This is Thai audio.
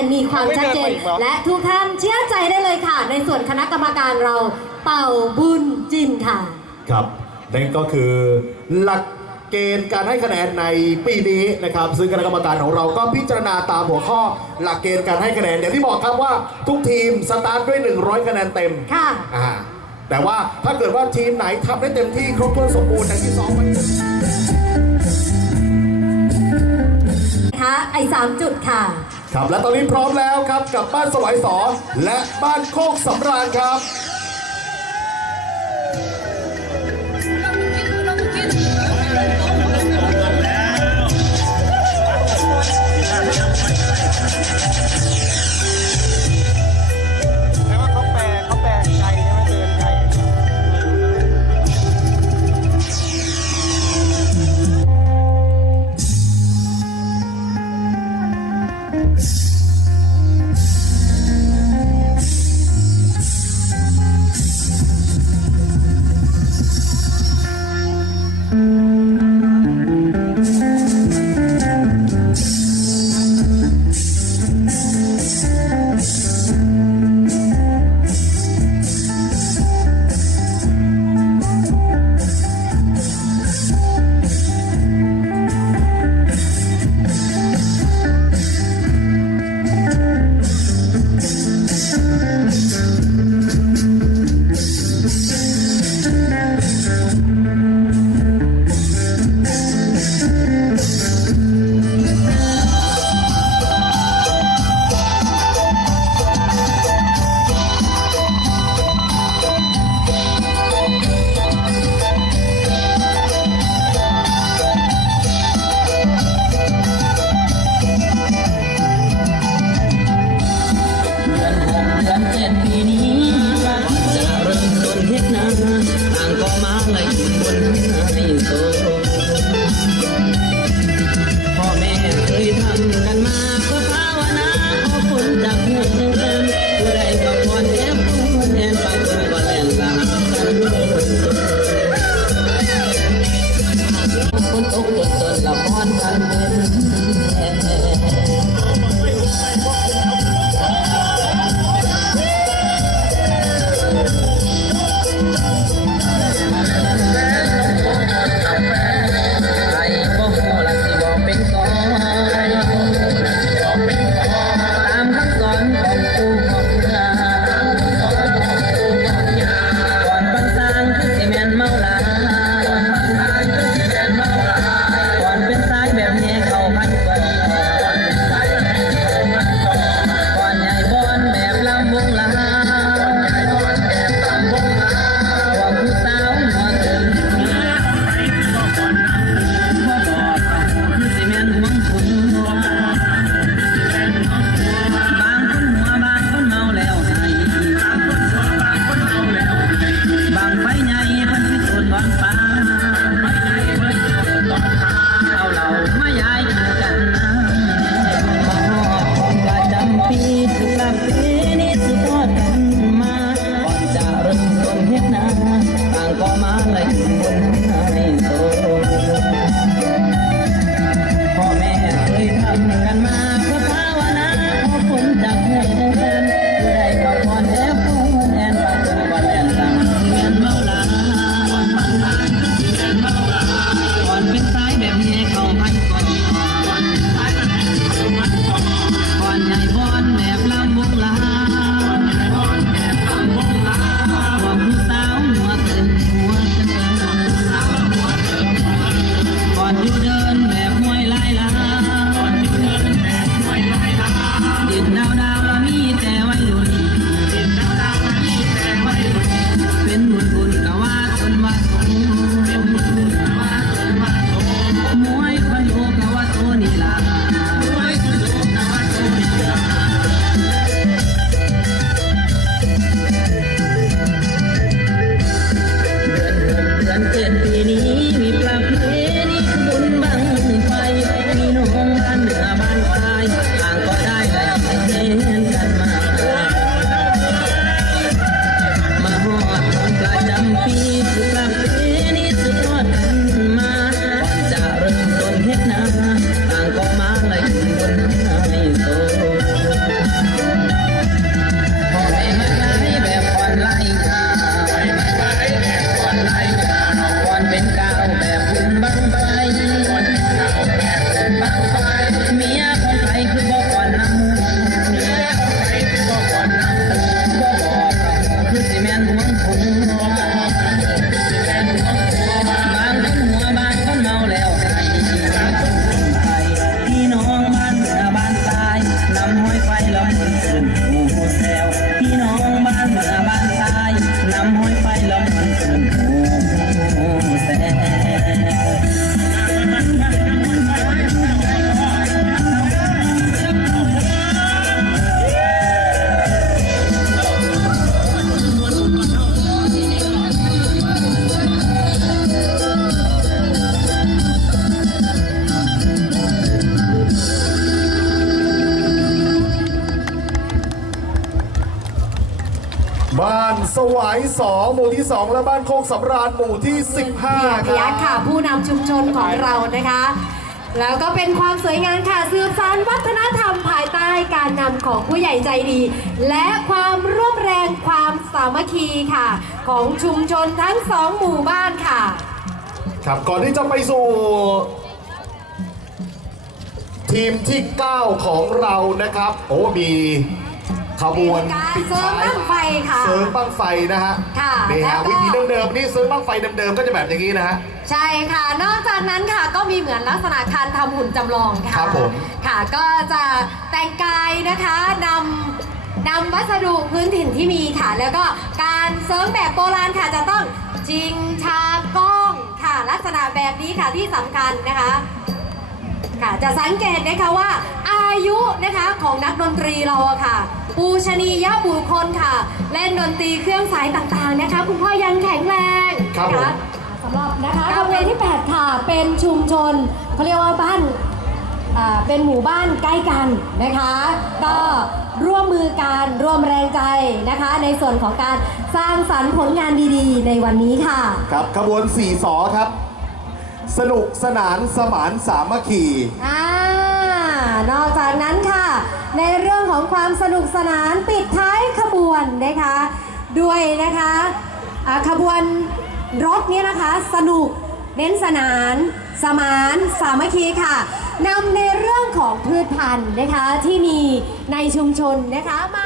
นมีความชัดเจนและทุกท่านเชื่อใจได้เลยค่ะในส่วนคณะกรรมการเราเป่าบุญจินค่ะครับนั่นก็คือหลักเกณฑ์การให้คะแนนในปีนี้นะครับซึ่งคณะกรรมการของเราก็พิจารณาตามหัวข้อหลักเกณฑ์การให้คะแนนอย่างที่บอกครับว่าทุกทีมสตาร์ทด้วย100คะแนนเต็มค่ะแต่ว่าถ้าเกิดว่าทีมไหนทำได้เต็มที่ครบถ้วนสมบูรณ์อย่างที่ซ้อมไว้ไอ้3 จุดค่ะครับและตอนนี้พร้อมแล้วครับกับบ้านสวายสอและบ้านโคกสำราญครับ บ้านสวาย2หมู่ที่ 2 และบ้านโคกสำราญหมู่ที่ 15 เพียรค่ะผู้นำชุมชนของเรานะคะ แล้วก็เป็นความสวยงามค่ะสืบสานวัฒนธรรมภายใต้การนำของผู้ใหญ่ใจดี และความร่วมแรงความสามัคคีค่ะ ของชุมชนทั้ง2หมู่บ้านค่ะ ครับก่อนที่จะไปสู่ทีมที่ 9 ของเรานะครับโอ้มีขบวนปิดท้าย เสริมบั้งไฟค่ะ เสริมบั้งไฟนะฮะ ค่ะ นี่ แล้ ฮะ วก็ วิธีเดิมๆนี่เสริมบั้งไฟเดิมๆก็จะแบบอย่างนี้นะฮะ ใช่ค่ะ นอกจากนั้นค่ะก็มีเหมือนลักษณะการทำหุ่นจำลองค่ะ ครับผม ค่ะก็จะแต่งกายนะคะนำวัสดุพื้นถิ่นที่มีค่ะ แล้วก็การเสริมแบบโบราณค่ะจะต้องจิงชาก้องค่ะ ลักษณะแบบนี้ค่ะที่สำคัญนะคะค่ะจะสังเกตนะคะว่าอายุนะคะของนักดนตรีเราอะค่ะ ปูชนียบุคคลค่ะ เล่นดนตรีเครื่องสายต่างๆนะคะคุณพ่อยังแข็งแรง ครับผม นะคะ สำหรับนะคะขบวนที่ 8 ค่ะ เป็นชุมชนเขาเรียกว่าบ้านเป็นหมู่บ้านใกล้กันนะคะ ก็ร่วมมือกันร่วมแรงใจนะคะ ในส่วนของการสร้างสรรค์ผลงานดีๆ ในวันนี้ค่ะ ครับขบวน4สอครับ สนุกสนานสมานสามัคคี นอกจากนั้นค่ะ ในเรื่องของความสนุกสนานปิดท้ายขบวนนะคะด้วยนะคะขบวนรถเนี่ยนะคะสนุกเน้นสนานสมานสามัคคีค่ะนำในเรื่องของพืชพันธุ์นะคะที่มีในชุมชนนะคะมา